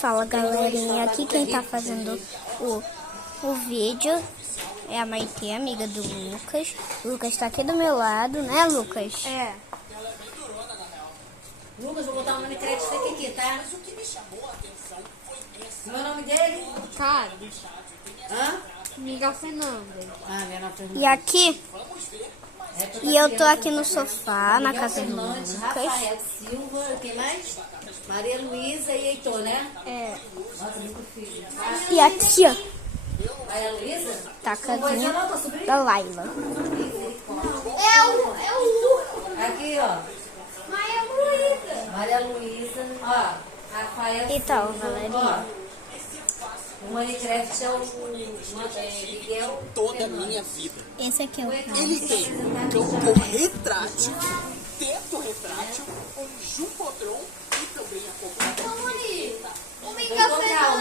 Fala, galerinha, aqui quem tá fazendo o vídeo é a Maitê, amiga do Lucas. O Lucas tá aqui do meu lado, né, Lucas? É. Lucas, vou botar o nome crédito aqui, tá? Meu nome dele? Carlos. Hã? Miguel Fernandes. Ah, meu nome E aqui, e eu tô aqui no sofá, na casa do Fernandes, Lucas. Rafael Silva, quem mais? Maria Luísa e Heitor, né? É. Nossa, muito filho. E aqui, ó, Maria Luísa? tá a casinha Não, tua sobrinha? da Laila. Aqui, ó. Maria Luísa. Ó, Rafael Então, Silva. galerinha. Ó, o Minecraft é o Miguel Toda a minha vida. Esse aqui é o Carlos. Ele tem campo retrátil, teto retrátil, um jumbotron e também a comporta. Vou encontrar